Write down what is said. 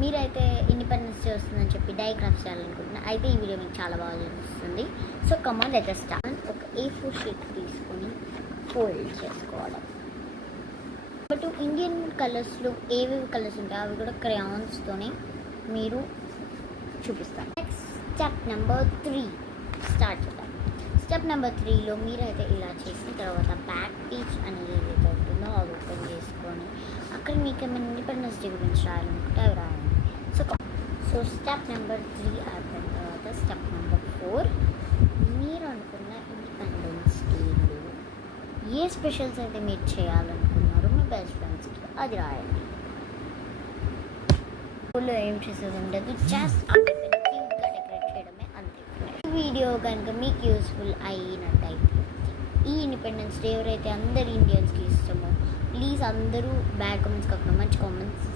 మీరైతే independence day వస్తుందని చెప్పి డయాగ్రామ్స్ చేయాలనుకుంటున్నా అయితే ఈ వీడియో మీకు చాలా బాగా చూపిస్తుంది. So come on let us start. ఒక A4 షీట్ తీసుకొని ఫోల్డ్ చేసుకోవడం. బట్ ఇండియన్ కలర్స్లో ఏవేవి కలర్స్ ఉంటాయో అవి కూడా క్రయాన్స్తోనే మీరు చూపిస్తాను. నెక్స్ట్ స్టెప్ నెంబర్ 3 స్టార్ట్ చేద్దాం. స్టెప్ నెంబర్ 3లో మీరైతే ఇలా చేసిన తర్వాత బ్యాక్ పేజ్ అనేది ఏదైతే ఉంటుందో అది ఓపెన్ చేసుకొని అక్కడ మీకు ఏమైనా ఇండిపెండెన్స్ డే గురించి రాయాలనుకుంటే అవి రాయండి. సో స్టెప్ నెంబర్ 3 అయిపోయిన తర్వాత స్టెప్ నెంబర్ 4 మీరు అనుకున్న ఇండిపెండెన్స్ డేలో ఏ స్పెషల్స్ అయితే మీరు చేయాలనుకున్నారో మీ బెస్ట్ ఫ్రెండ్స్కి అది రాయండి. స్కూల్లో ఏం చేసేది ఉండదు, జస్ట్ క్యూట్గా డెకరేట్ చేయడమే అంతే. ఈ వీడియో కనుక మీకు యూస్ఫుల్ అయినట్టయితే ఈ ఇండిపెండెన్స్ డే ఎవరైతే అందరు ఇండియన్స్కి ఇష్టమో ప్లీజ్ అందరూ బ్యాడ్ కామెంట్స్ కాకుండా మంచి కామెంట్స్